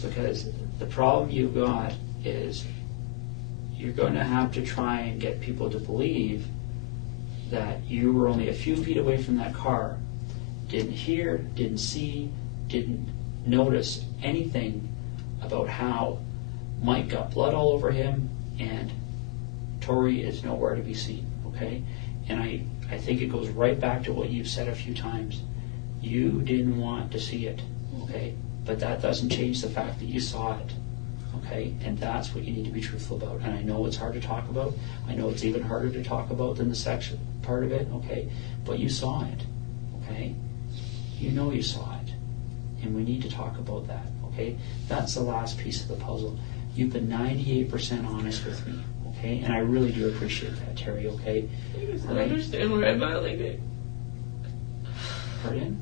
because the problem you've got is you're going to have to try and get people to believe that you were only a few feet away from that car, didn't hear, didn't see, didn't notice anything about how Mike got blood all over him and Tori is nowhere to be seen, okay? And I think it goes right back to what you've said a few times. You didn't want to see it, okay? But that doesn't change the fact that you saw it, okay? And that's what you need to be truthful about. And I know it's hard to talk about. I know it's even harder to talk about than the sex part of it, okay? But you saw it, okay? You know you saw it. And we need to talk about that, okay? That's the last piece of the puzzle. You've been 98% honest with me, okay? And I really do appreciate that, Terry, okay? I understand where I'm at, Pardon?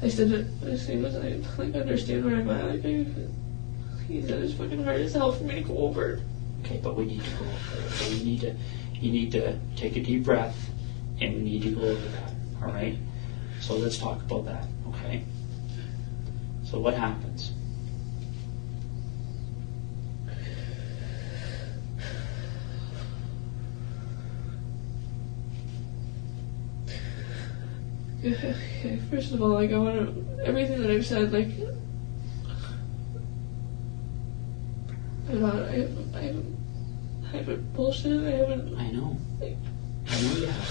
I said, I understand where I'm at, he said it's fucking hard as hell for me to go over. Okay, but we need to go over it. So you need to take a deep breath, and we need to go over that, all right? So let's talk about that, okay? So what happens? Okay, first of all, I want to, everything that I've said, I haven't bullshit, I know you have.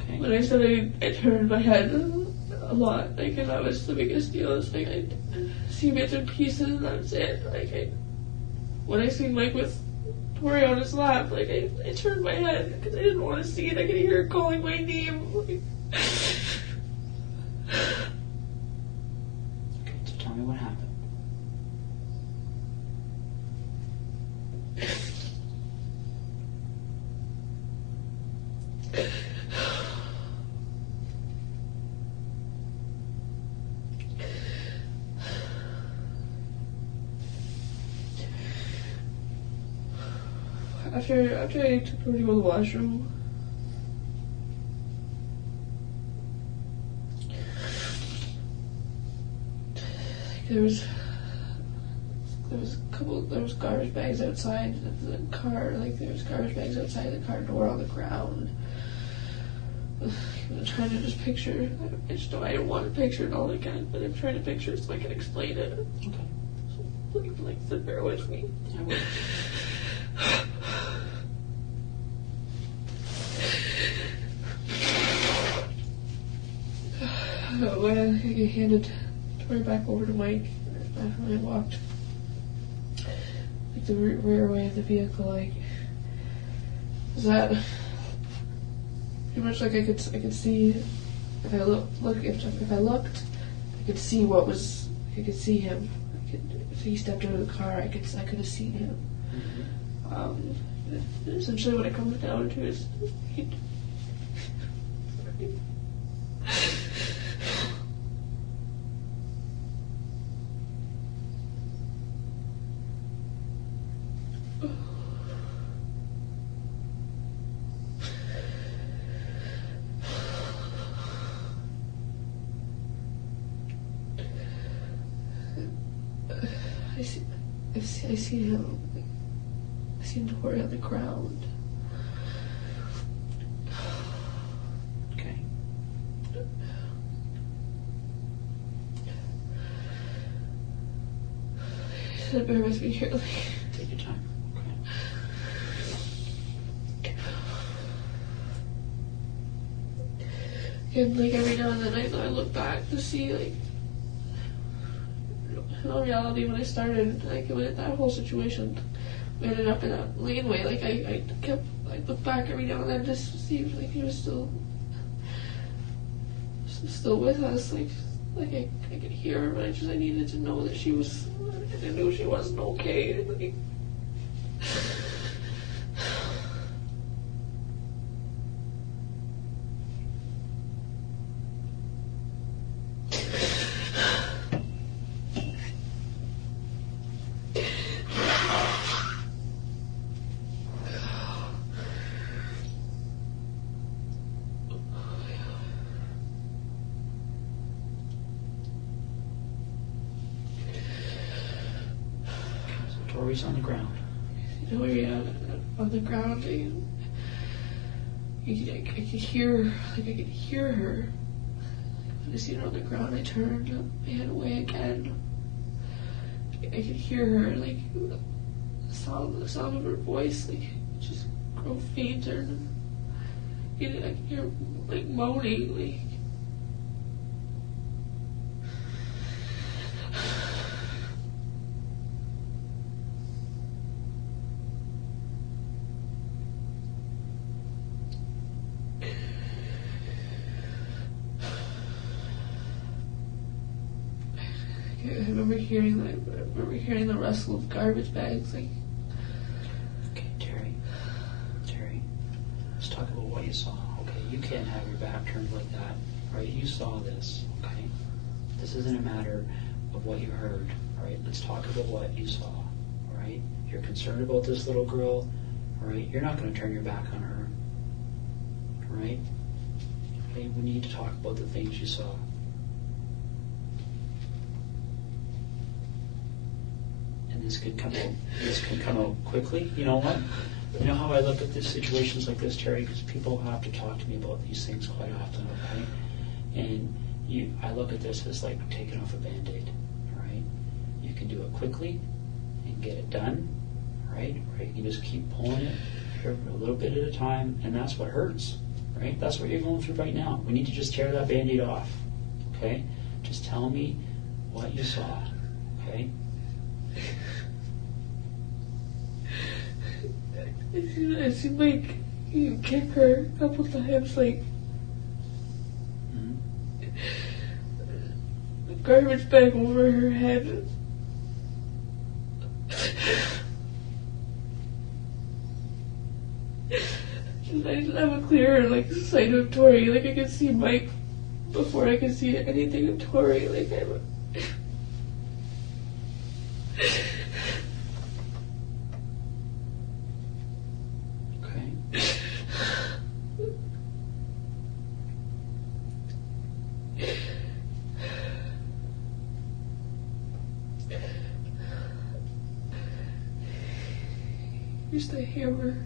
Okay. When I said I turned my head a lot, and that was the biggest deal. It's I see bits and pieces, and that's it. When I seen Mike with Tori on his lap, I turned my head because I didn't want to see it. I could hear her calling my name. Okay, so tell me what happened. After I took her to go to the washroom, there was garbage bags outside the car, there was garbage bags outside the car door on the ground. I'm trying to just picture, I don't want to picture it all again, but I'm trying to picture it so I can explain it. Okay. So bear with me. I will. When I handed Tori back over to Mike, when I walked the rear way of the vehicle, is that pretty much I could see if I if I looked, I could see I could see him. If he stepped out of the car, I could have seen him. Essentially, what it comes down to is I see him. I seen Tori on the ground. Okay. So bear with me here. Take your time. Okay. And every now and then I look back to see in all reality, when I started, when that whole situation ended up in that laneway, I look back every now and then just to see if he was still with us. I could hear her, but I needed to know that she was. I knew she wasn't okay. Tori's on the ground. You know, yeah, on the ground. I could hear, like I could hear her. When I seen her on the ground, I turned my head away again. I could hear her, like the sound of her voice, like just grow fainter. I could hear like moaning, like. I remember hearing the rustle of garbage bags, like. Okay, Terri, let's talk about what you saw. Okay, you can't have your back turned like that, right? You saw this, okay? This isn't a matter of what you heard, all right? Let's talk about what you saw, all right? You're concerned about this little girl, all right? You're not going to turn your back on her, all right? Okay, we need to talk about the things you saw. This could come out quickly. You know what? You know how I look at situations like this, Terri? Because people have to talk to me about these things quite often, okay? And I look at this as like taking off a Band-Aid, all right? You can do it quickly and get it done, right? Or you can just keep pulling it a little bit at a time, and that's what hurts, right? That's what you're going through right now. We need to just tear that Band-Aid off, okay? Just tell me what you saw, okay? I seemed like you kick her a couple times, like a garbage bag over her head. I didn't have a clear like sight of Tori. Like I could see Mike before I could see anything of Tori. Like here's the hammer.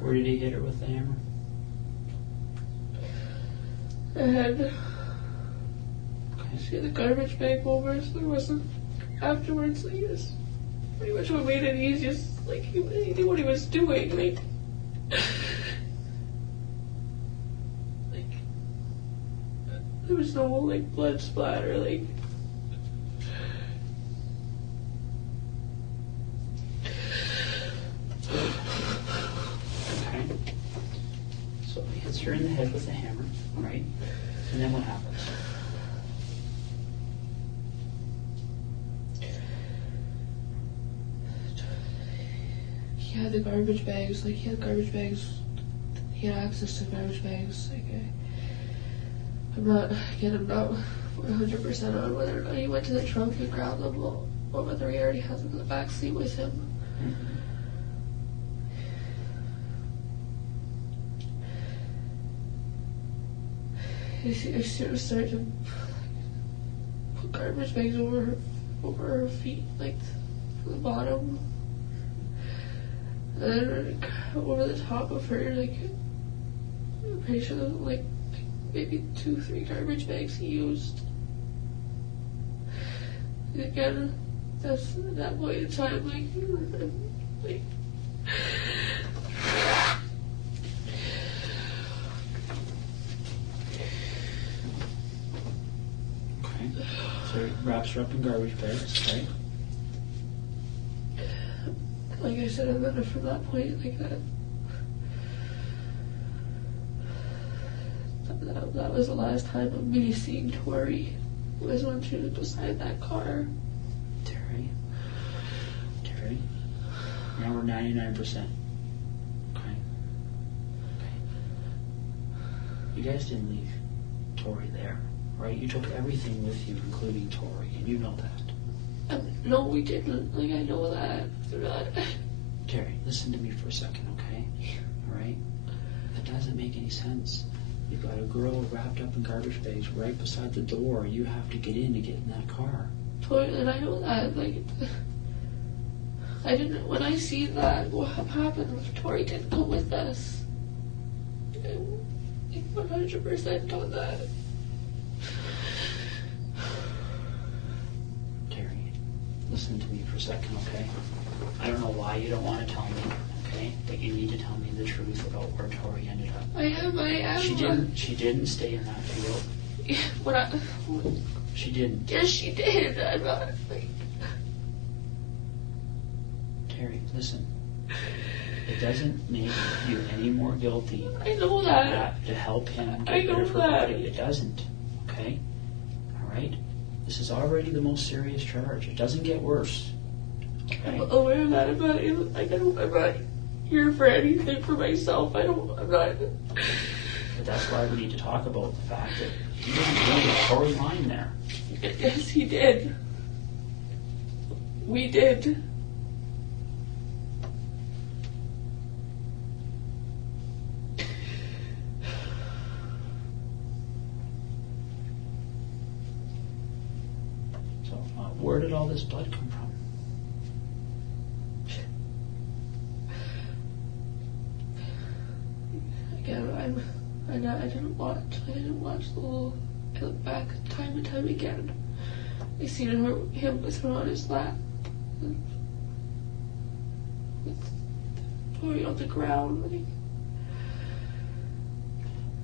Where did he hit her with the hammer? And she had the garbage bag over, so there wasn't afterwards. Like, just pretty much what made it easy. Just like he knew what he was doing. Like there was no like blood splatter. Like. Her in the head with a hammer, right? And then what happens? He had the garbage bags. Like he had garbage bags. He had access to garbage bags. Like I'm not 100% on whether or not he went to the trunk and grabbed them, or whether he already has them in the back seat with him. Mm-hmm. I started to put garbage bags over her feet, like from the bottom, and then over the top of her, like I'm pretty sure like maybe 2-3 garbage bags he used. And again, that's at that point in time, like. So it wraps her up in garbage bags, right? Like I said, and then from that point, like that was the last time of me seeing Tori. Was when she was beside that car. Terri, now we're 99%. Okay. You guys didn't leave Tori there. Right? You took everything with you, including Tori, and you know that. No, we didn't. Like, I know that. Terri, listen to me for a second, okay? All right? That doesn't make any sense. You've got a girl wrapped up in garbage bags right beside the door. You have to get in to get in that car. And I know that, like, I didn't, when I see that, what happened if Tori didn't come with us? I'm 100% on that. Terry, listen to me for a second, okay? I don't know why you don't want to tell me, okay? But you need to tell me the truth about where Tori ended up. I am. She didn't stay in that field. She didn't. Yes, she did. I'm not, like... Terry, listen. It doesn't make you any more guilty. I know that. To help him I get know rid of her that. body. It doesn't. Okay? Alright? This is already the most serious charge. It doesn't get worse. Okay? I'm aware of that. I'm not here for anything for myself. I'm not... But that's why we need to talk about the fact that he didn't know that Tori lying there. Yes, he did. We did. So, where did all this blood come from? Again, I didn't watch the whole. I look back time and time again. I seen him with her on his lap, with Tori on the ground. Like,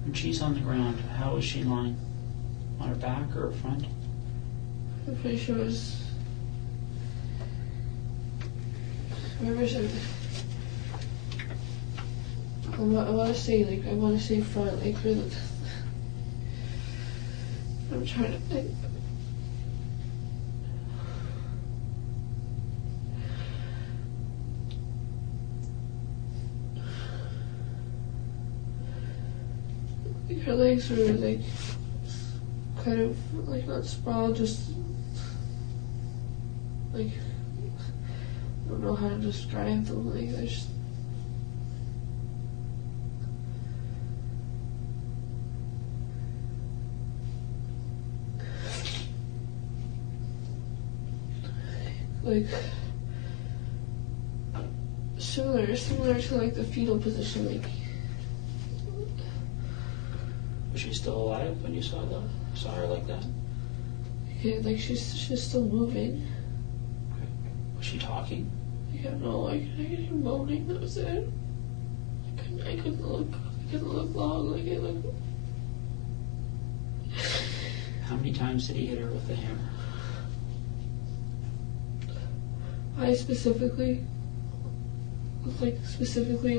When she's on the ground, how is she lying? On her back or her front? I'm pretty sure it was. Whoever said. I want to say front, like for the. I'm trying to think. Her legs were like kind of like not sprawled, just like I don't know how to describe them. Like they're just. Like similar to like the fetal position, like. Was she still alive when you saw her like that? Yeah, like she's still moving. Okay. Was she talking? I don't know, like I could hear moaning. That was it. I couldn't look long. Like it looked. How many times did he hit her with the hammer? I specifically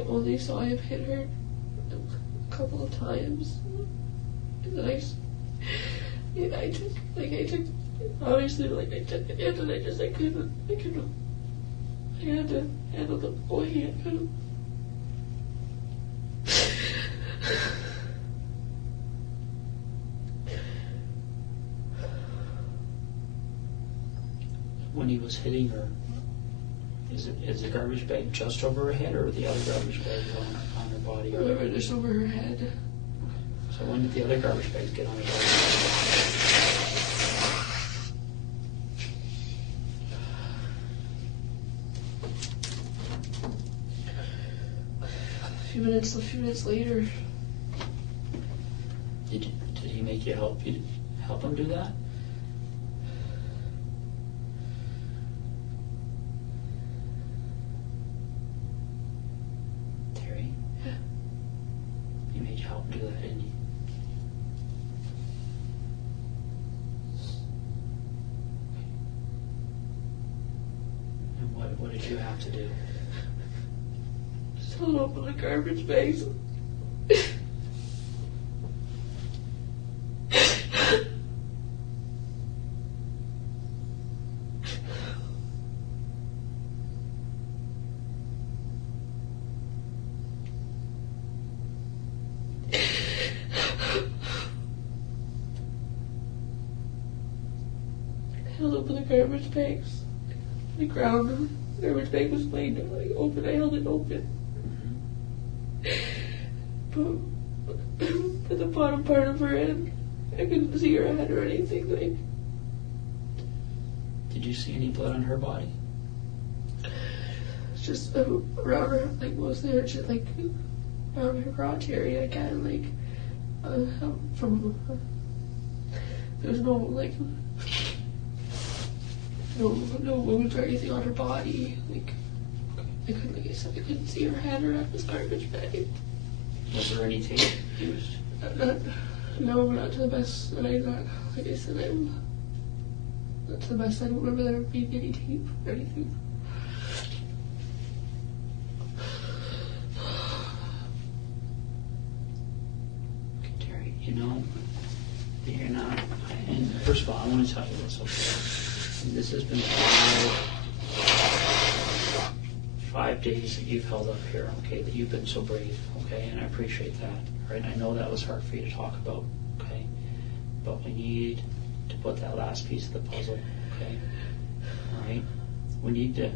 only saw him hit her a couple of times. And then I took obviously like I took it in and I couldn't I had to handle the boy. I couldn't. When he was hitting her, is the garbage bag just over her head, or the other garbage bags on her body? Or just over her head. Okay. So when did the other garbage bags get on her body? A few minutes later. Did he make you help him do that? Terry? Yeah. He made you help him do that, didn't he? And what did you have to do? Just hold open the garbage bags. Held open the garbage bags. The ground, the garbage bag was laying there, like open. I held it open. Mm-hmm. But the bottom part of her head. I couldn't see her head or anything. Like, did you see any blood on her body? it's just around her, like mostly her, just like around her crotch area, kind of like from. There's no like no wounds or anything on her body. Like I couldn't, like I said, I couldn't see her head around this garbage bag. Was there any tape used? Not to the best that I got. Like I said, not to the best. I don't remember there being any tape or anything. Okay, Terry, you know, you're not. And first of all, I want to tell you this, okay? This has been 5 days that you've held up here, okay? That you've been so brave, okay? And I appreciate that, right? I know that was hard for you to talk about, okay? But we need to put that last piece of the puzzle, okay? All right? We need to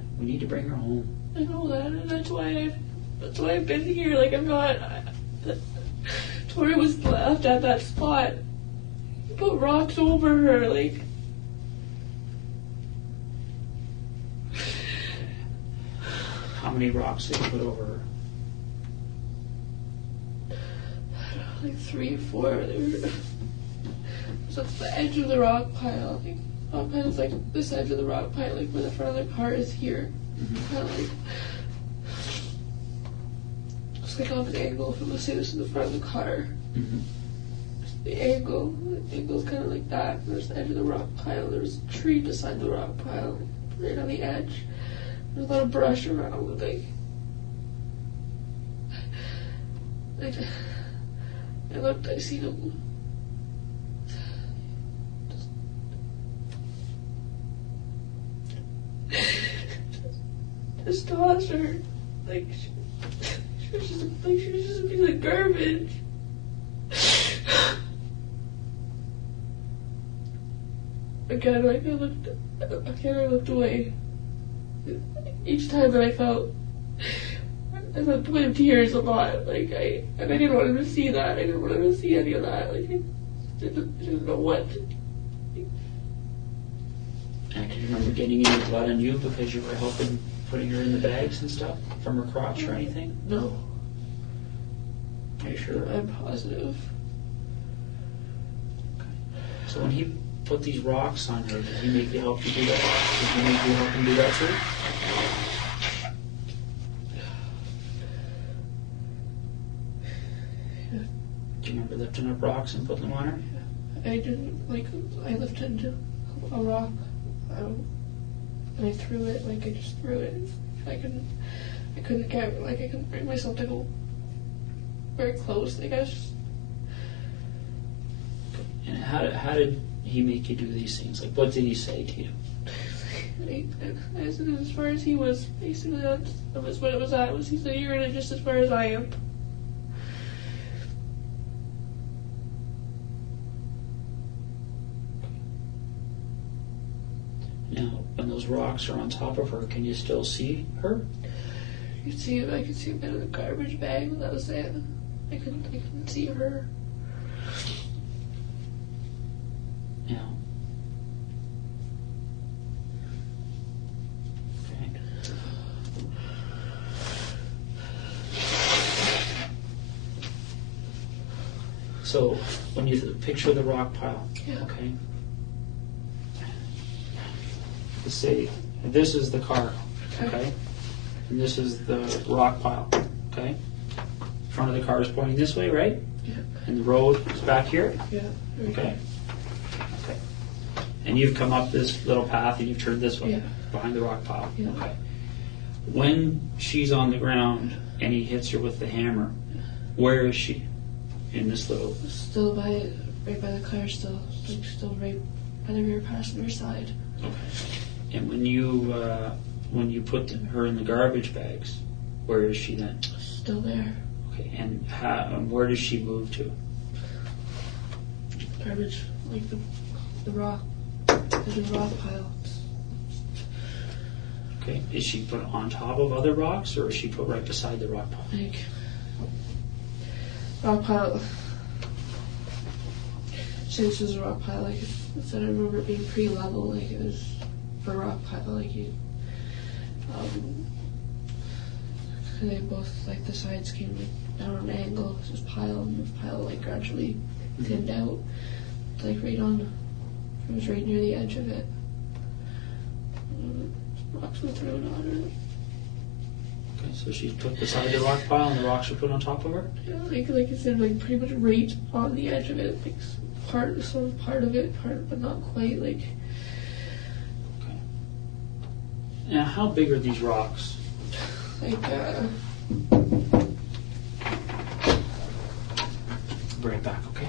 bring her home. I know that, and that's why I've been here. Like I'm not. Tori was left at that spot. He put rocks over her, like. How many rocks did you put over her? Like 3 or 4. So it's the edge of the rock pile. Like, rock pile is like this edge of the rock pile, like where the front of the car is here. Mm-hmm. Kind of like. It's like on an angle. If I'm gonna say this in the front of the car. Mm-hmm. The angle's kind of like that. There's the edge of the rock pile. There's a tree beside the rock pile, right on the edge. There's a lot of brush around. Like I looked. I seen him. Just tossed her, like she was just a piece of garbage. Again, I looked away. Each time that I felt a point of tears a lot, and I didn't want him to see that. I didn't want him to see any of that. Like, I didn't know what. And do you remember getting any blood on you because you were helping putting her in the bags and stuff from her crotch or anything? No. Are you sure? I'm positive. Okay. So when he put these rocks on her, did he make you help you do that? Did he make you help him do that too? Yeah. Do you remember lifting up rocks and putting them on her? I didn't, I lifted a rock, and I threw it, I just threw it. I couldn't bring myself to go very close, I guess. And how did he make you do these things? Like, what did he say to you? I said as far as he was, basically that was what it was at. He said, you're in it just as far as I am. Now, when those rocks are on top of her, can you still see her? I could see a bit of the garbage bag, that was it. I couldn't see her. Now, okay. So, when you picture the rock pile, Yeah. okay? Let's say this is the car, okay? And this is the rock pile, okay? Front of the car is pointing this way, right? Yeah. And the road is back here? Yeah. Okay. Okay. And you've come up this little path and you've turned this way, Yeah. behind the rock pile. Yeah. Okay. When she's on the ground and he hits her with the hammer, where is she in this little? Still right by the car, still right by the rear passenger side. Okay. And when you put her in the garbage bags, where is she then? Still there. Okay. And where does she move to? Garbage, like the rock. There's a rock pile. Okay. Is she put on top of other rocks, or is she put right beside the rock pile? Like rock pile. say this is a rock pile, like instead I remember it being pretty level, like it was for a rock pile, like you, they both, like the sides came like down on an angle, it was pile, and the pile like gradually thinned out, like right on, it was right near the edge of it. Rocks were thrown on her. Okay, so she took beside the rock pile and the rocks were put on top of her? Yeah, like I said, like pretty much right on the edge of it, like part of it, but not quite, like. Okay. Now, how big are these rocks? Like, Bring it back, okay?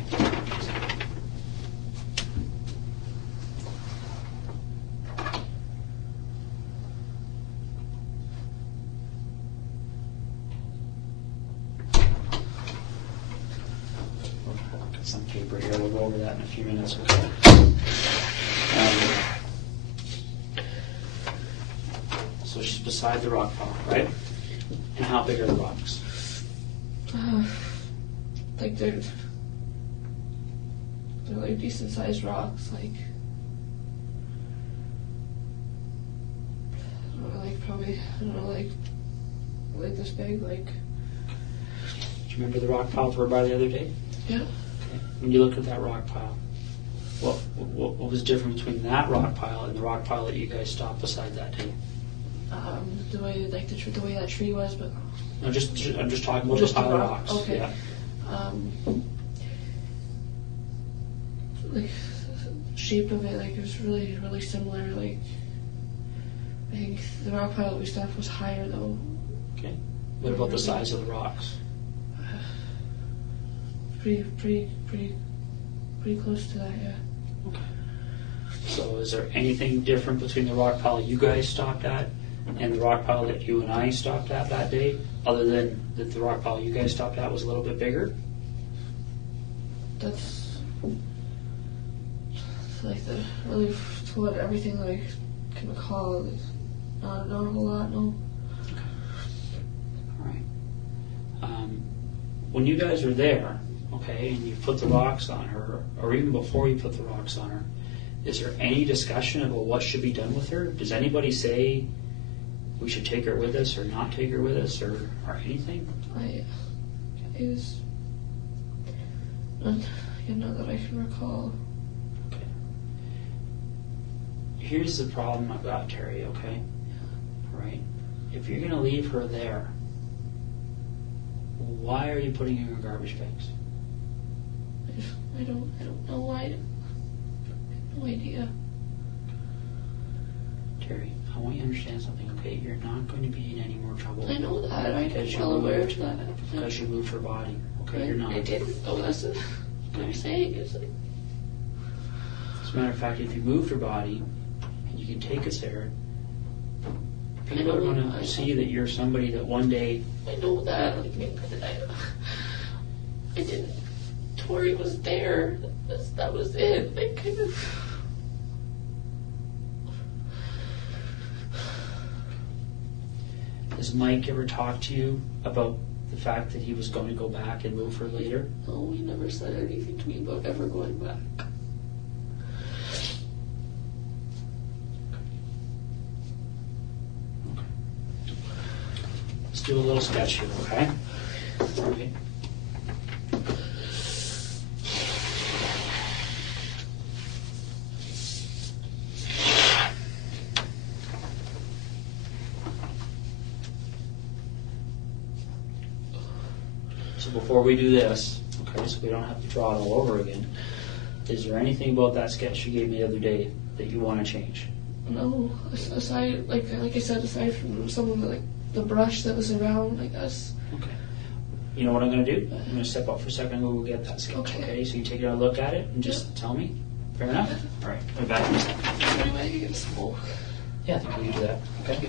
Got some paper here, we'll go over that in a few minutes, okay? So she's beside the rock pile, right? And how big are the rocks? like they're like decent sized rocks, like I don't know, like probably like this big, like. Do you remember the rock pile we were by the other day? Yeah. Okay. When you looked at that rock pile, what was different between that rock pile and the rock pile that you guys stopped beside that day? The way like the way that tree was, but. No, I'm just talking about Just the pile the of rock, rocks. okay. Yeah. Like shape of it, like it was really, really similar. Like I think the rock pile that we stopped was higher though. Okay. What about the size of the rocks? Pretty close to that, yeah. Okay. So is there anything different between the rock pile you guys stopped at and the rock pile that you and I stopped at that day, other than that the rock pile you guys stopped at was a little bit bigger? That's like the really to what everything that I can recall. Not a whole lot, no. Okay. All right. When you guys were there, okay, and you put the rocks on her, or even before you put the rocks on her, is there any discussion about what should be done with her? Does anybody say we should take her with us or not take her with us or anything? It was not that I can recall. Okay. Here's the problem I've got, Terry, okay? Right? If you're going to leave her there, why are you putting her in garbage bags? I don't know why. I have no idea. Terry, I want you to understand something, okay? You're not going to be in any more trouble. I know that. I'm because well aware of that. Because you moved her body. Okay, you're not. I didn't know that's what I'm saying. It's like, As a matter of fact, if you moved her body and you can take us there, people are going to see that you're somebody that one day. I know that. Like, I didn't. Tori was there. That was it. I kind of. Has Mike ever talked to you about the fact that he was going to go back and move her later? No, he never said anything to me about ever going back. Okay. Let's do a little sketch here, okay? All right. So before we do this, okay, so we don't have to draw it all over again, is there anything about that sketch you gave me the other day that you want to change? No, aside, like I said, aside from some of the brush that was around, I guess. Okay. You know what I'm going to do? I'm going to step up for a second and we'll get that sketch, okay? So you take a look at it and just tell me. Fair enough? All right, I'll be back in a second. Anyway, you get smoke. Yeah, I think we can do that. Okay.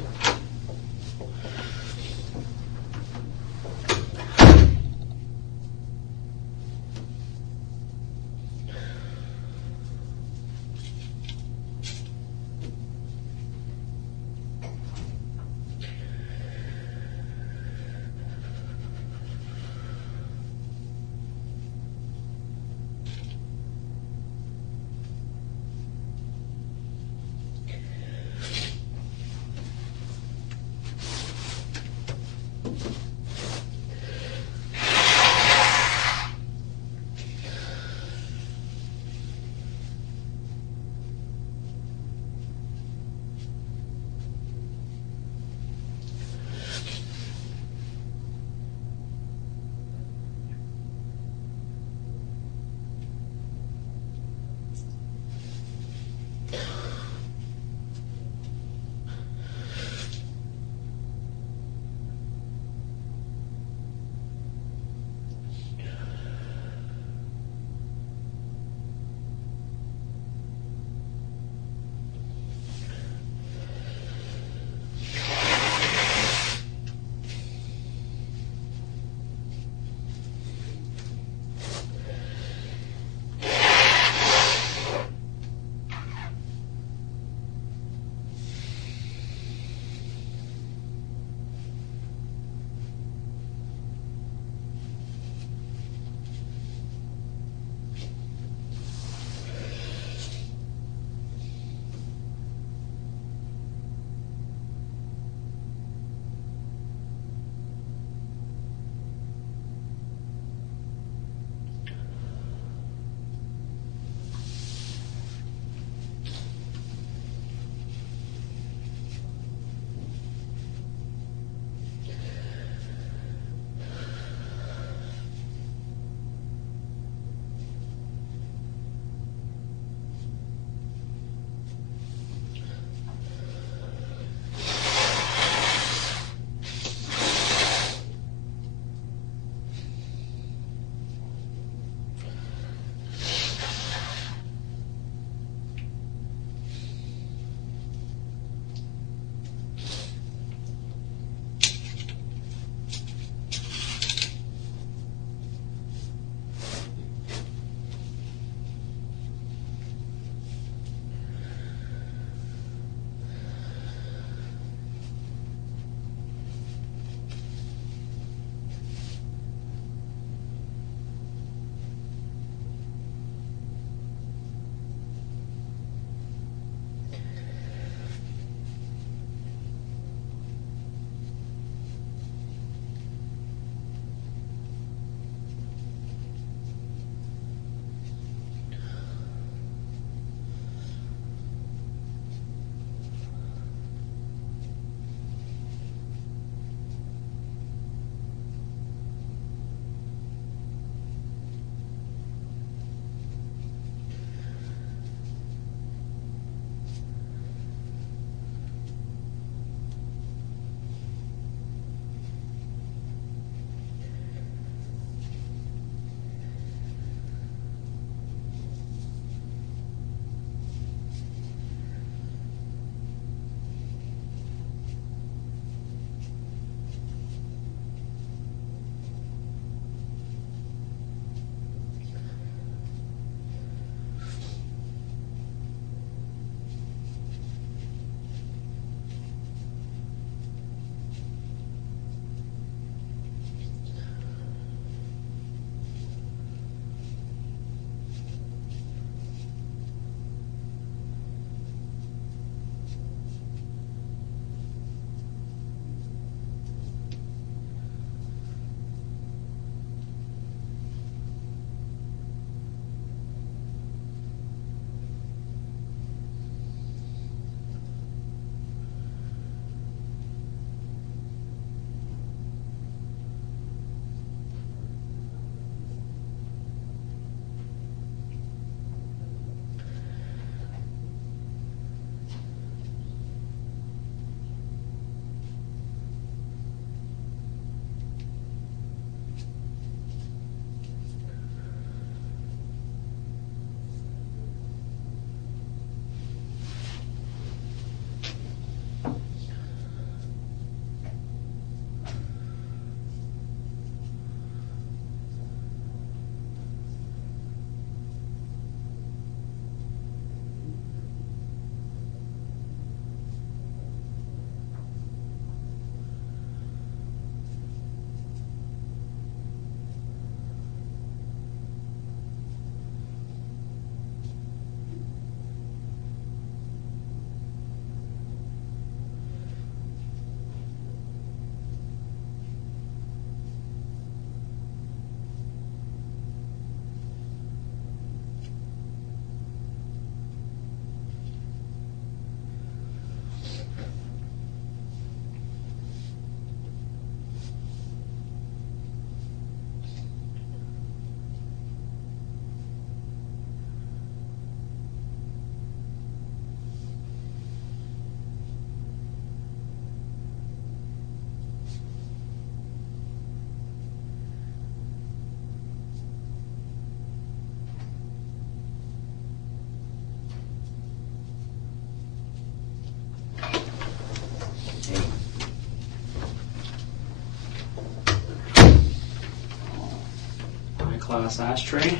class ashtray.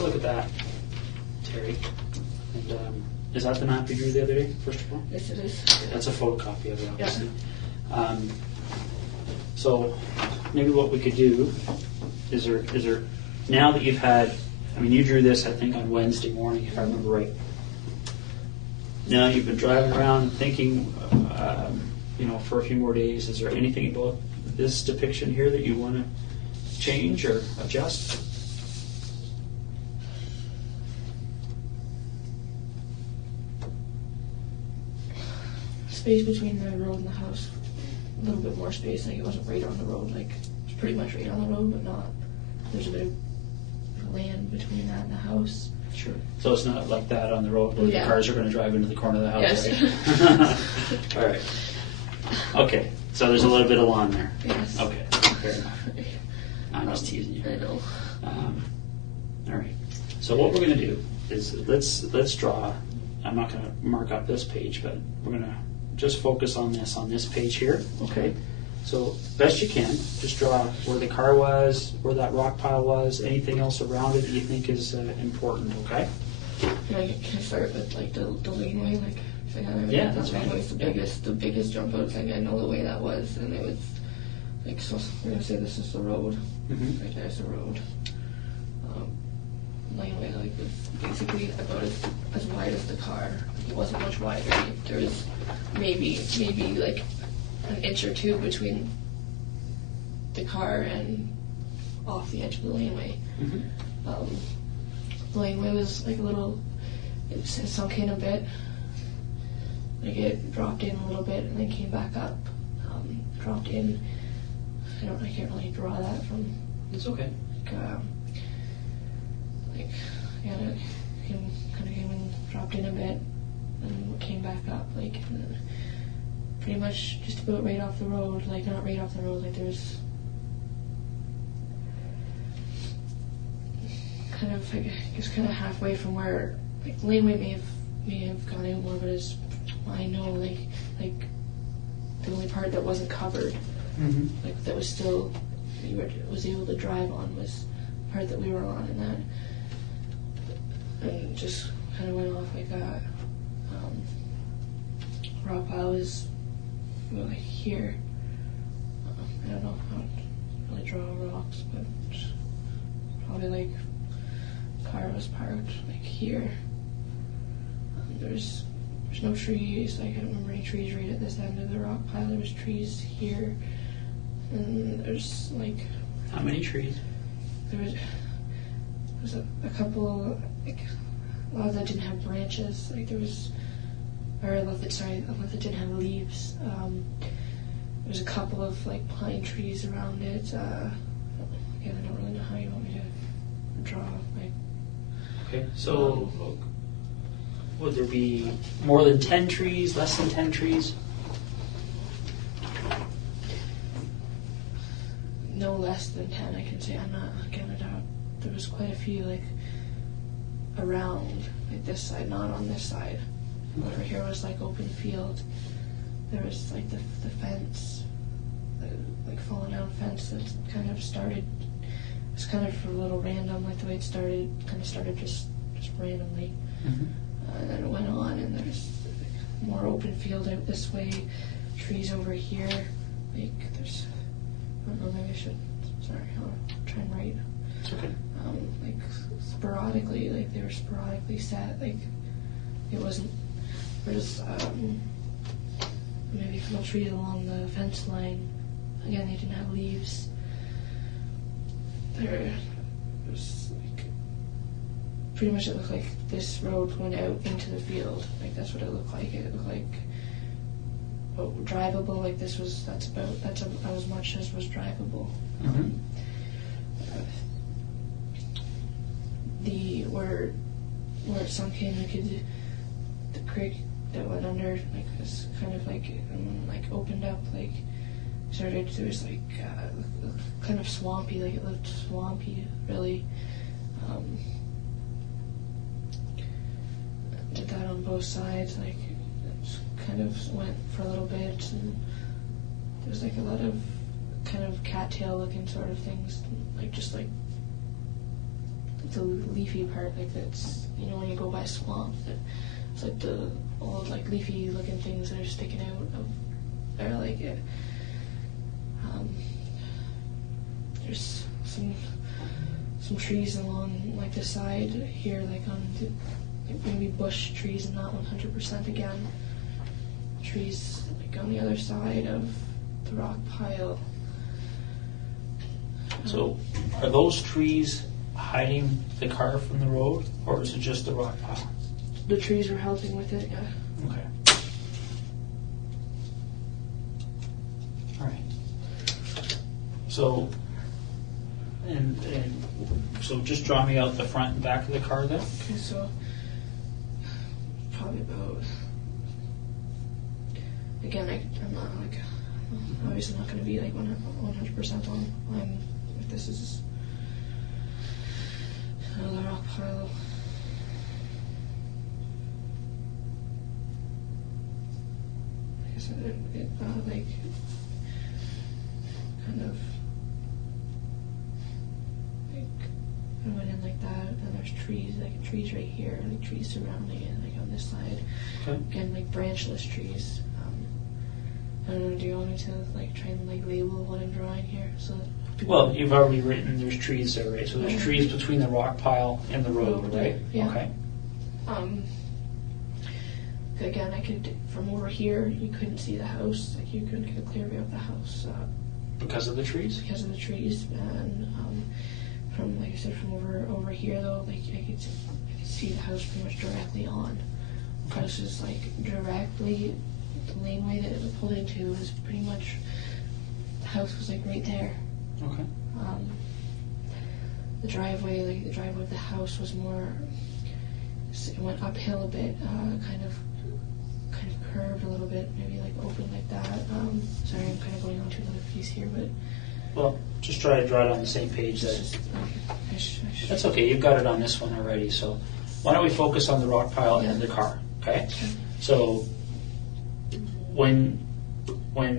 Look at that, Terry. And is that the map you drew the other day, first of all? Yes, it is. That's a photocopy of it, obviously. Yeah. So maybe what we could do is there now that you've had, I mean, you drew this, I think, on Wednesday morning, if I remember right. Now you've been driving around thinking, for a few more days. Is there anything about this depiction here that you want to change or adjust? Space between the road and the house. A little bit more space, like it wasn't right on the road, like it was pretty much right on the road, but not. There's a bit of land between that and the house. Sure. So it's not like that on the road where the cars are going to drive into the corner of the house, yes. Right? All right. Okay. So there's a little bit of lawn there. Yes. Okay. Fair enough. I'm just teasing you. I know. All right. So what we're going to do is let's draw. I'm not going to mark up this page, but we're going to just focus on this page here. Okay. So best you can, just draw where the car was, where that rock pile was, anything else around it that you think is important. Okay. Can I start with like the laneway, like? Yeah, that's fine. fine. Was the biggest jump out. Like I know the way that was, and it was like so. We're gonna say this is the road. Mm-hmm. Right there's the road. Laneway like was basically about as wide as the car. It wasn't much wider. There was maybe like an inch or two between the car and off the edge of the laneway. Mm-hmm. The laneway was like a little. It sunk in a bit. Like it dropped in a little bit and then came back up. Dropped in. I can't really draw that from. It's okay. It came and dropped in a bit and came back up. Like pretty much just about right off the road. Like not right off the road. Like there's kind of halfway from where like the laneway may have gone out more, but as I know, like the only part that wasn't covered, Mm-hmm. like that was still was able to drive on was the part that we were on, and just kind of went off like that. Rock pile is like here. I don't know how to really draw rocks, but probably like car was parked like here. There's no trees. Like I don't remember any trees right at this end of the rock pile. There was trees here, and there's like. How many trees? There was a couple. Like a lot of that didn't have branches. Like there was, or a lot that didn't have leaves. There's a couple of like pine trees around it. Again, I don't really know how you want me to draw. Like. Okay, so would there be more than 10 trees, less than 10 trees? No less than 10, I can say. I'm not counted out. There was quite a few like around, like this side, not on this side. Over here was like open field. There was like the fence, like fallen down fence that kind of started. It was kind of a little random, like the way it started. Kind of started just randomly, Mm-hmm. And then it went on, and there's more open field out this way. Trees over here. Like there's. I don't know. Maybe I should. Sorry, I'll try and write. It's okay. Like sporadically, like they were sporadically set. Like it wasn't. There's maybe little trees along the fence line. Again, they didn't have leaves. There was like pretty much it looked like this road went out into the field. Like that's what it looked like. It looked like drivable. Like that's about as much as was drivable. Mm-hmm. Where where it sunk in, the creek that went under, like, was kind of like, opened up, like, there was like, kind of swampy, like it looked swampy, really. Did that on both sides, like, it kind of went for a little bit, and there's like a lot of kind of cattail looking sort of things, like just like the leafy part, like that's, you know, when you go by swamp, it's like the old like leafy looking things that are sticking out of there, like it. There's some trees along like the side here, like on the, like maybe bush trees and not 100% again. Trees like on the other side of the rock pile. So, are those trees hiding the car from the road, or is it just the rock pile? The trees were helping with it, yeah. Okay. All right. So, and so just draw me out the front and back of the car then. Okay, so probably about, again, I'm not like, obviously not going to be like 100% on if this is another rock pile. Like I said, it like kind of like I went in like that, and there's trees, like trees right here, like trees surrounding it, like on this side. Okay. Again, like branchless trees. I don't know, do you want me to like try and like label what I'm drawing here? So Well, you've already written there's trees there, right? So there's trees between the rock pile and the road, right? Yeah. Okay. Again, I could, from over here, you couldn't see the house. Like, you couldn't get a clear view of the house. Because of the trees? Because of the trees. And from, like I said, from over here, though, like, I could see the house pretty much directly on. The house is, like, directly, the laneway that it pulled into was pretty much, the house was, like, right there. Okay. The driveway of the house was more, it went uphill a bit, kind of curved a little bit, maybe like open like that. Sorry, I'm kind of going on to another piece here, but Well, just try to draw it on the same page. That's okay, you've got it on this one already, so why don't we focus on the rock pile and the car, okay? So, when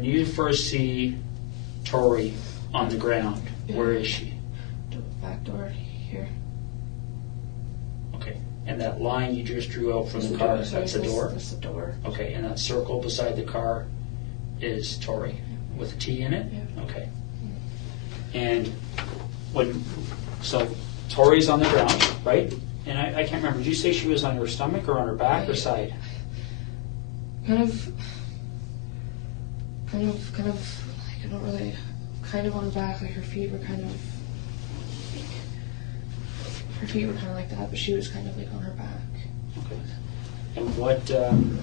you first see Tori on the ground, where is she? Back door here. Okay, and that line you just drew out from the car, that's the door? That's the door. Okay, and that circle beside the car is Tori, with a T in it? Yeah. Okay. And so Tori's on the ground, right? And I can't remember, did you say she was on her stomach or on her back or side? Kind of, like, I don't really, kind of on her back, like her feet were kind of like that, but she was kind of like on her back. Okay. And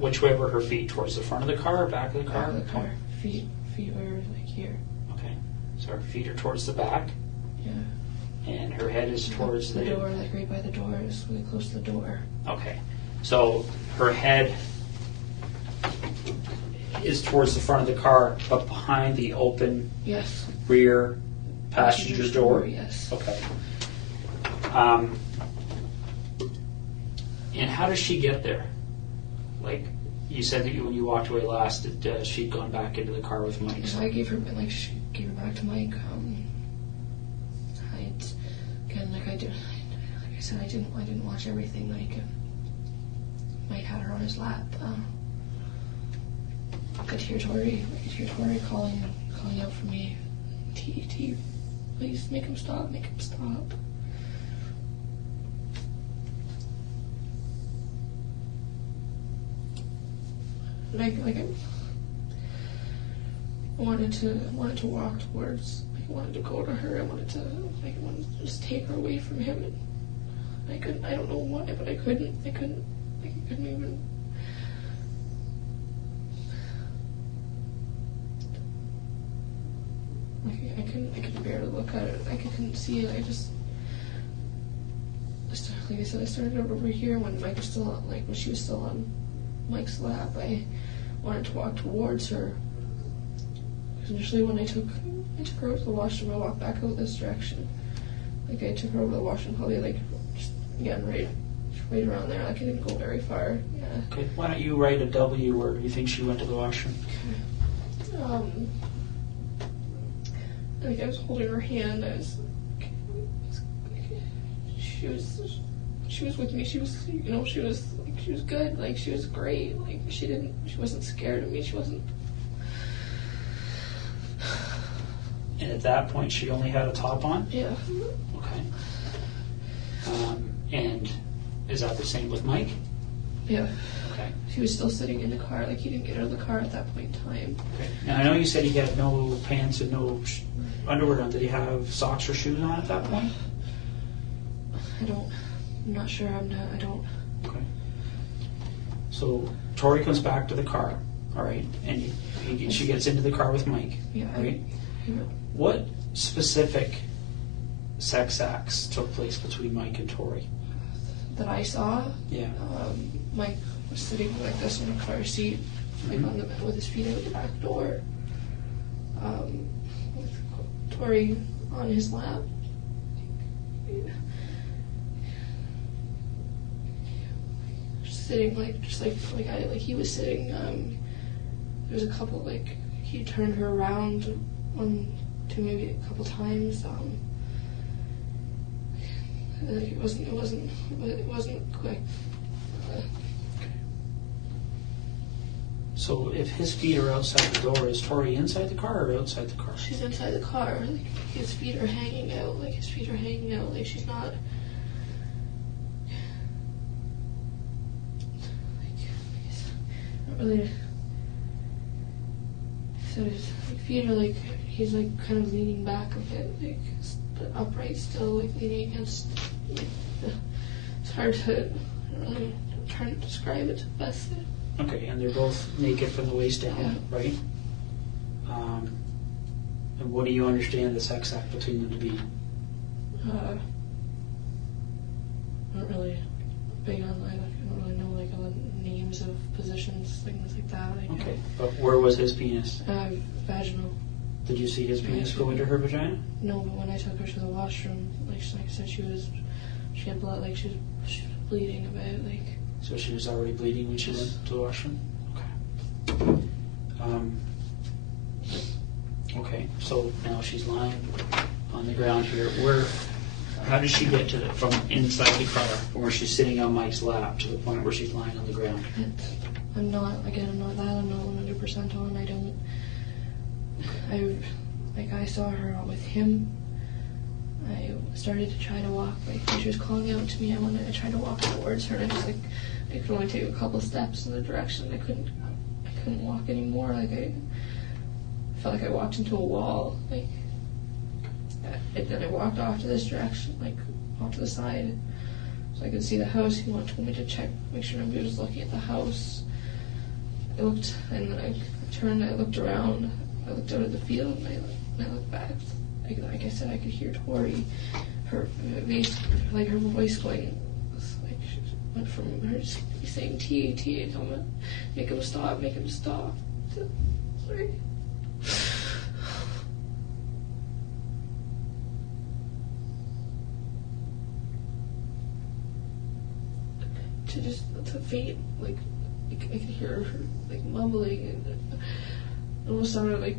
which way were her feet? Towards the front of the car or back of the car? Back of the car. Feet were like here. Okay. So her feet are towards the back? Yeah. And her head is towards the door, like right by the door, is really close to the door. Okay. So her head is towards the front of the car, but behind the open rear passenger door? Yes. Okay. And how does she get there? Like, you said that when you walked away last, that she'd gone back into the car with Mike. So I gave her, like, she gave her back to Mike. Like I said, I didn't watch everything. Like, Mike had her on his lap. I could hear Tori calling out for me. T, please make him stop. I wanted to walk towards. I wanted to go to her. I wanted to just take her away from him. And I couldn't. I don't know why, but I couldn't. I couldn't even. I couldn't bear to look at it. I couldn't see it. I just like I said, I started out over here when Mike was still on, like when she was still on Mike's lap. I wanted to walk towards her. Because initially when I took her out to the washroom, I walked back out this direction. Like I took her over to the washroom, probably like just again right around there. Like I didn't go very far. Yeah. Okay. Why don't you write a W where you think she went to the washroom? Like I was holding her hand. She was with me. She was, you know, she was good. Like she was great. Like she wasn't scared of me. She wasn't. And at that point, she only had a top on? Yeah. Okay. And is that the same with Mike? Yeah. Okay. He was still sitting in the car. Like he didn't get out of the car at that point in time. Okay. Now I know you said he had no pants and no underwear on. Did he have socks or shoes on at that point? I'm not sure. I don't. Okay. So Tori comes back to the car, all right, and she gets into the car with Mike, Yeah. right? What specific sex acts took place between Mike and Tori? That I saw. Yeah. Mike was sitting like this in a car seat, like on the with his feet out the back door. With Tori on his lap. Sitting like he was sitting. There was a couple like he turned her around maybe a couple times. Like it wasn't quick. So if his feet are outside the door, is Tori inside the car or outside the car? She's inside the car. Like his feet are hanging out. Like she's not. Really, so his feet are like he's like kind of leaning back a bit, like upright still, like leaning against. Like, it's hard to really try to describe it best. Okay, and they're both naked from the waist down, Yeah. right? And what do you understand the sex act between them to be? Not really big on. I don't really know like all the names of positions, things like that. Like, Okay, but where was his penis? Vaginal. Did you see his penis go into her vagina? No, but when I took her to the washroom, like I said, she had blood, like she was bleeding a bit, like. So she was already bleeding when she went to the washroom? Okay. Okay, so now she's lying on the ground here. How does she get from inside the car, from where she's sitting on Mike's lap, to the point where she's lying on the ground? I'm not 100% on. I saw her with him. I started to try to walk, like when she was calling out to me, I tried to walk towards her, and I just I could only take a couple steps in the direction. I couldn't walk anymore. Like I felt like I walked into a wall. Like and then I walked off to this direction, like off to the side, so I could see the house. He told me to check, make sure nobody was looking at the house. I looked, and then I turned. I looked around. I looked out at the field, and I looked back. Like I said, I could hear Tori, her voice going, like she went from her just saying T, and tell him, make him stop. Sorry. To faint, like I could hear her like mumbling, and it almost sounded like.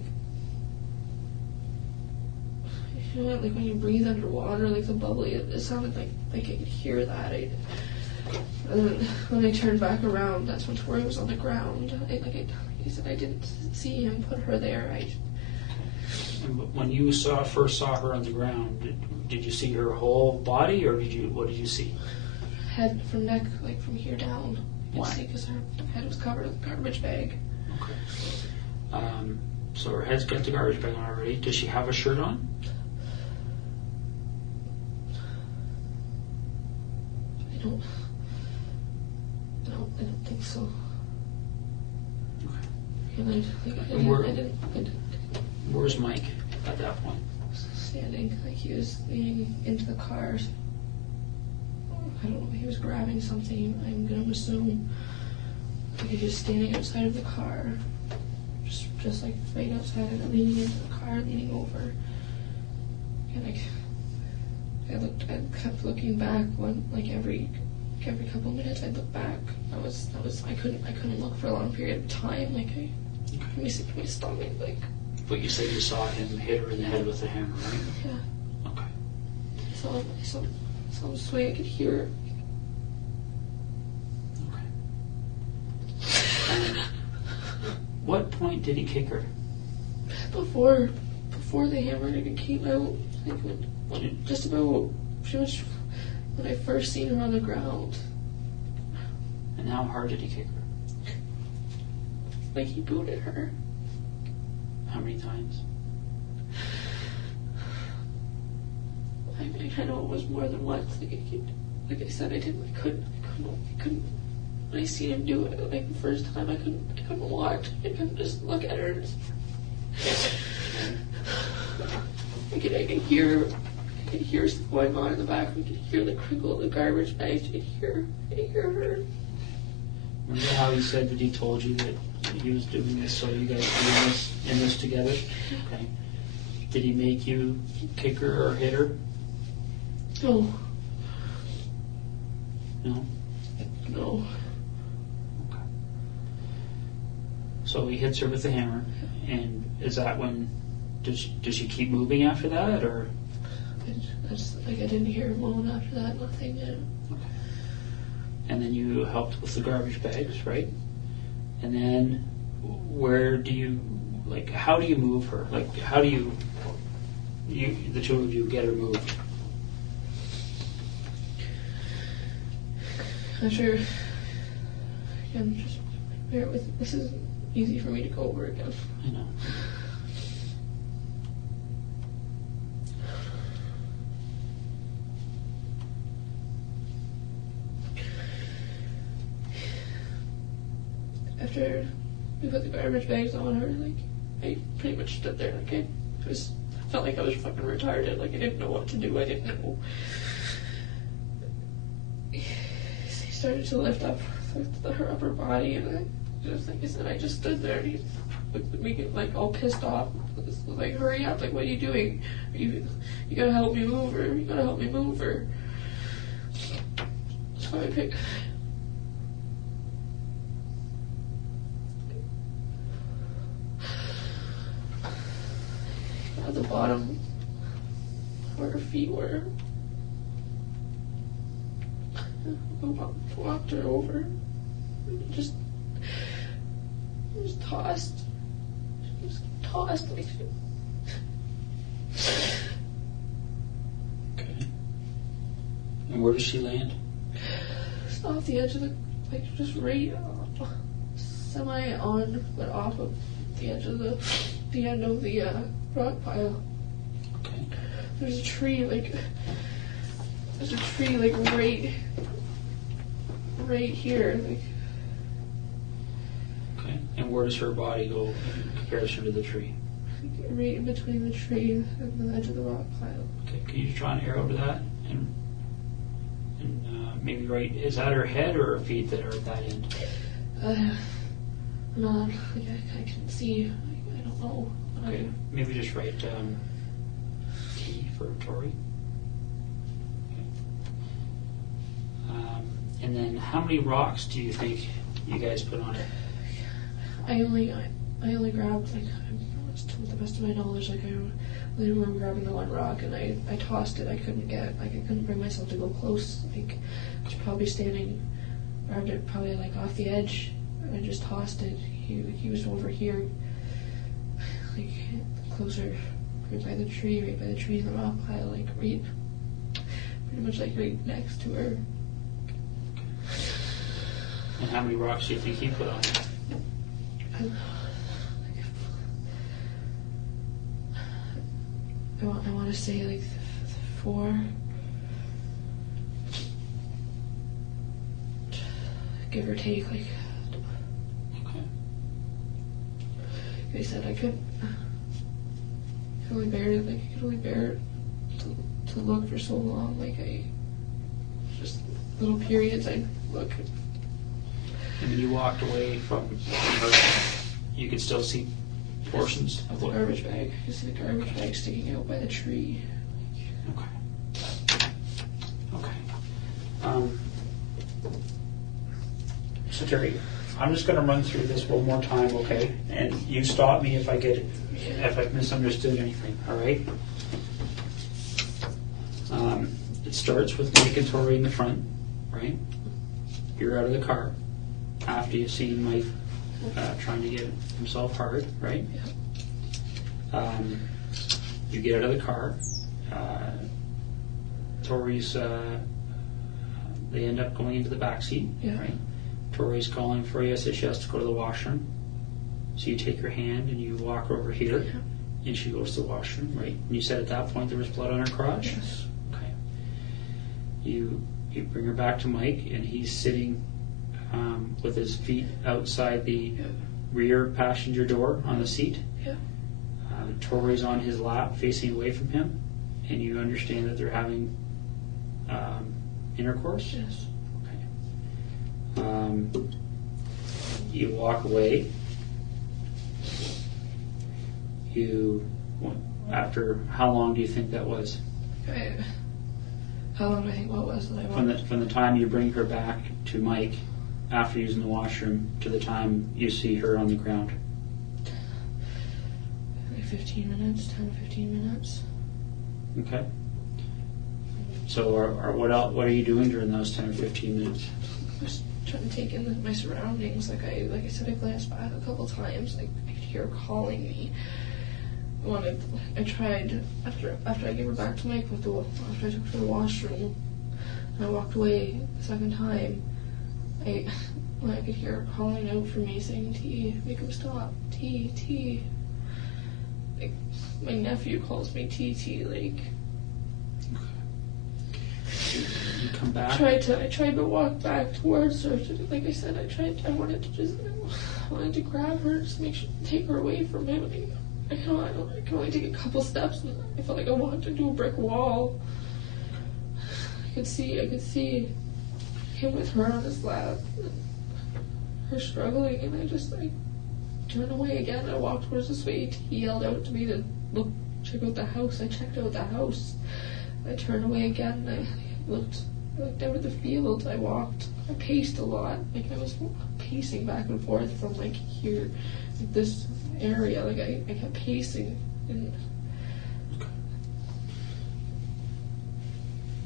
You know, like when you breathe underwater, like the bubbly, it sounded like I could hear that. And then when I turned back around, that's when Tori was on the ground. He said I didn't see him put her there. And when you first saw her on the ground, did you see her whole body, or what did you see? Head from neck, like from here down. Why? Because her head was covered with a garbage bag. Okay. So her head's got the garbage bag on already. Does she have a shirt on? I don't think so. Okay. And I didn't. Where's Mike at that point? Standing, like he was leaning into the car. I don't know, he was grabbing something. I'm gonna assume like he was just standing outside of the car, just like right outside and leaning into the car, leaning over. And I kept looking back like every couple minutes I'd look back. I couldn't look for a long period of time. Like my stomach, like. But you said you saw him hit her in the head with a hammer, right? Yeah. Okay. I saw him sway. I could hear it. Okay. And what point did he kick her? Before the hammer even came out, like when just about pretty much when I first seen her on the ground. And how hard did he kick her? Like he booted her. How many times? I know it was more than once. Like I said, I couldn't. When I seen him do it, like the first time, I couldn't watch. I couldn't just look at her. I could hear something going on in the back. I could hear the crinkle of the garbage bags. I could hear her. Remember how he said that he told you that he was doing this so you guys were in this together? Okay. Did he make you kick her or hit her? No. No? No. Okay. So he hits her with the hammer, and is that when, does she keep moving after that, or? I didn't hear her moan after that, nothing. Yeah. Okay. And then you helped with the garbage bags, right? And then where do you, like, how do you move her? Like, how do you the two of you get her moved? I'm sure, again, just bear with me. This isn't easy for me to go over again. I know. After we put the garbage bags on her, like, I pretty much stood there, like, I felt like I was fucking retarded, like, I didn't know what to do, I didn't know. He started to lift up her upper body, and just like I said, I just stood there, and he looked at me, like, all pissed off, like, hurry up, like, what are you doing? You gotta help me move her, you gotta help me move her. So I picked... at the bottom where her feet were. I walked her over. Just tossed. Just tossed me. Okay. And where does she land? Just off the edge of the, like, just right semi on, but off of the edge of the end of the rock pile. Okay. There's a tree like right here, like. Okay. And where does her body go in comparison to the tree? Right in between the tree and the edge of the rock pile. Okay. Can you draw an arrow to that and maybe right? Is that her head or her feet that are at that end? No, like I can see. I don't know. Okay. Maybe just write T for Tori. Okay. And then how many rocks do you think you guys put on it? I only grabbed, like, to the best of my knowledge, like, I only remember grabbing the one rock, and I tossed it. I couldn't bring myself to go close. Like, I was probably standing, grabbed it probably like off the edge, and I just tossed it. He was over here, like, closer, right by the tree in the rock pile, like, pretty much like right next to her. And how many rocks do you think he put on it? I want to say like 4. Give or take, like. Okay. Like I said, I could only bear it to look for so long. Like just little periods. I look. And when you walked away from her, you could still see portions of the garbage bag. You see the garbage bag sticking out by the tree. Okay. So Terry, I'm just going to run through this one more time, okay? And you stop me if I get it, if I've misunderstood anything. All right? It starts with Mike and Tori in the front, right? You're out of the car after you've seen Mike trying to get himself hard, right? Yeah. You get out of the car. Tori's, they end up going into the back seat, Yeah. right? Tori's calling for you, says she has to go to the washroom. So you take her hand and you walk over here, Yeah. and she goes to the washroom, right? And you said at that point there was blood on her crotch? Yes. Okay. You bring her back to Mike, and he's sitting with his feet outside the rear passenger door on the seat. Yeah. Tori's on his lap, facing away from him, and you understand that they're having intercourse. Yes. Okay. You walk away. After how long do you think that was? How long do I think what was that I walked? From the time you bring her back to Mike after using the washroom to the time you see her on the ground? Like 15 minutes, 10 to 15 minutes. Okay. So what are you doing during those 10 or 15 minutes? Just trying to take in my surroundings. Like I said, I glanced back a couple times. Like I could hear her calling me. I tried after I gave her back to Mike after I took her to the washroom and I walked away the second time. I could hear her calling out for me, saying, "T, make him stop. T." Like my nephew calls me T. Like. You come back. I tried to walk back towards her. Like I said, I wanted to grab her, just take her away from him. I can only take a couple steps, and I felt like I walked into a brick wall. I could see him with her on his lap, and her struggling, and I turned away again. I walked towards the way. He yelled out to me to check out the house. I checked out the house. I turned away again, and I looked out at the field. I paced a lot. Like I was pacing back and forth from like here, like this area. Like I kept pacing. And okay.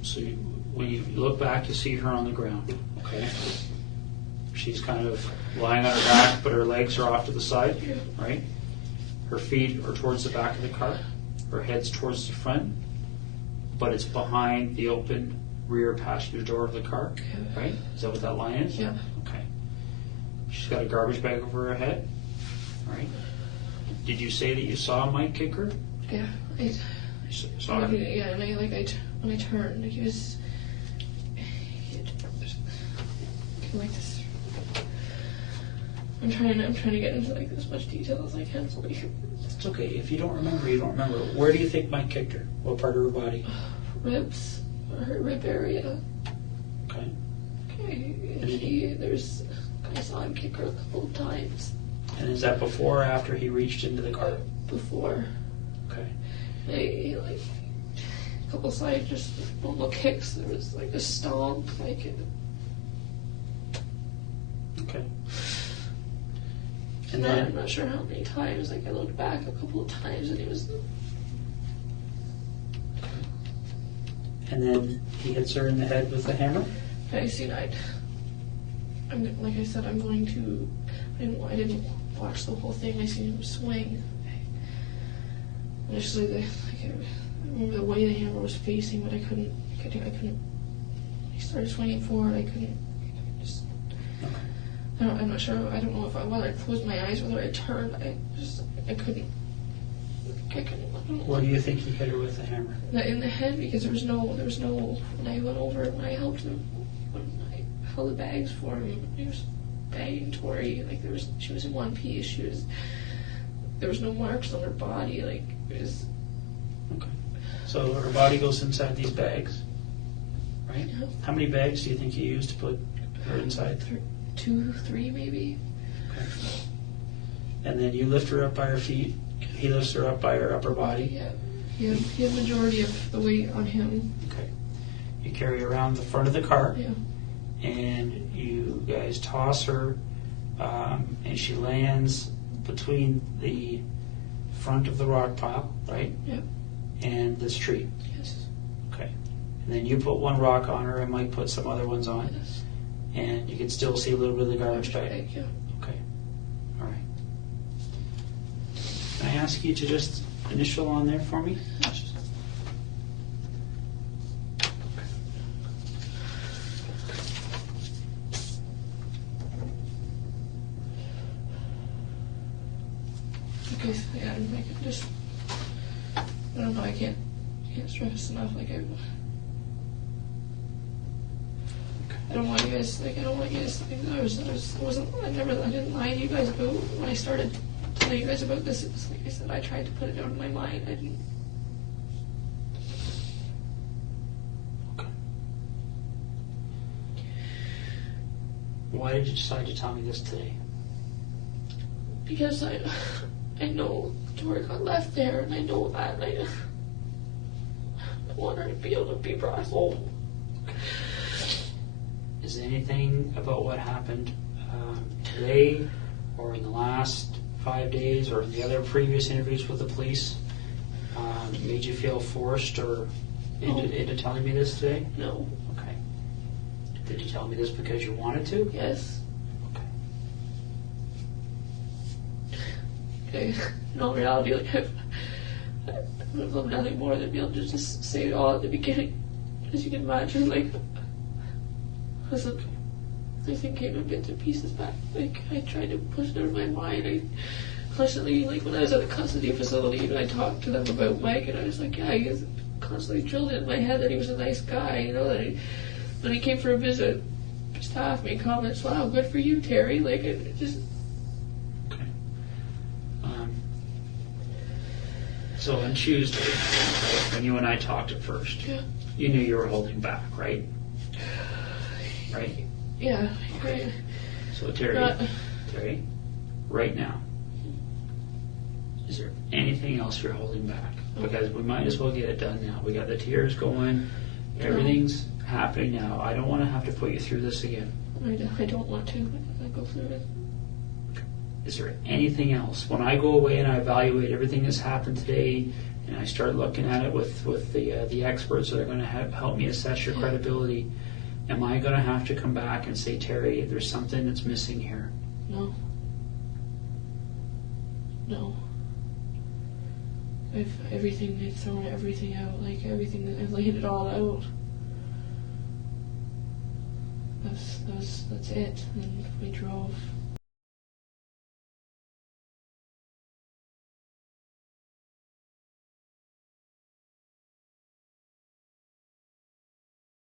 So when you look back, you see her on the ground. Okay. She's kind of lying on her back, but her legs are off to the side, right? Her feet are towards the back of the car. Her head's towards the front, but it's behind the open rear passenger door of the car, right? Is that what that line is? Yeah. Okay. She's got a garbage bag over her head, right? Did you say that you saw Mike kick her? Yeah. Saw her? Yeah, and when I turned, he was like this. I'm trying to get into like as much detail as I can. So it's okay. If you don't remember, you don't remember. Where do you think Mike kicked her? What part of her body? Ribs. Her rib area. Okay. I saw him kick her a couple of times. And is that before or after he reached into the car? Before. Okay. He like a couple side just normal kicks. There was like a stomp, like it. Okay. And then I'm not sure how many times. Like I looked back a couple of times, and he was. And then he hits her in the head with a hammer? I like I said, I'm going to. I didn't watch the whole thing. I seen him swing. Initially, I remember the way the hammer was facing, but I couldn't. He started swinging forward. I couldn't just. Okay. I'm not sure. I don't know whether I closed my eyes, whether I turned. I couldn't. Where do you think he hit her with the hammer? In the head, because there was no. When I went over, when I helped him, when I held the bags for him, he was bagging Tori. Like she was in one piece. There was no marks on her body. Like it was. Okay. So her body goes inside these bags, right? Yeah. How many bags do you think you used to put her inside? 2, 3 maybe. Okay. And then you lift her up by her feet. He lifts her up by her upper body. Yeah. He had majority of the weight on him. Okay. You carry her around the front of the car. Yeah. And you guys toss her, and she lands between the front of the rock pile, right? Yeah. And this tree. Yes. Okay. And then you put one rock on her, and Mike put some other ones on. Yes. And you can still see a little bit of the garbage bag. Yeah. Okay. All right. Can I ask you to just initial on there for me? Okay, so yeah, I can just, I don't know, I can't stress enough, like I don't want you guys to think I didn't lie to you guys about when I started telling you guys about this. It's like I said, I tried to put it out of my mind. I didn't. Okay. Why did you decide to tell me this today? Because I know Tori got left there, and I know that, and I want her to be able to be brought home. Is there anything about what happened today or in the last 5 days or in the other previous interviews with the police made you feel forced or into telling me this today? No. Okay. Did you tell me this because you wanted to? Yes. Okay. In all reality, like I would love nothing more than be able to just say it all at the beginning. As you can imagine, like, listen, everything came in bits and pieces back. Like, I tried to push it out of my mind. I constantly, like, when I was at the custody facility, and I talked to them about Mike, and I was like, yeah, he was constantly drilled in my head that he was a nice guy, you know, that when he came for a visit, staff made comments, wow, good for you, Terry. Like, it just. So on Tuesday, right, when you and I talked at first, Yeah. you knew you were holding back, right? Right? Yeah. Okay. Right. So Terry, right now, is there anything else you're holding back? Because we might as well get it done now. We got the tears going, everything's happening now. I don't want to have to put you through this again. I don't want to. I go through it. Is there anything else? When I go away and I evaluate everything that's happened today, and I start looking at it with the experts that are going to help me assess your credibility, am I going to have to come back and say, Terry, there's something that's missing here? No. No. I've thrown everything out, like everything. I've laid it all out. That's it. And we drove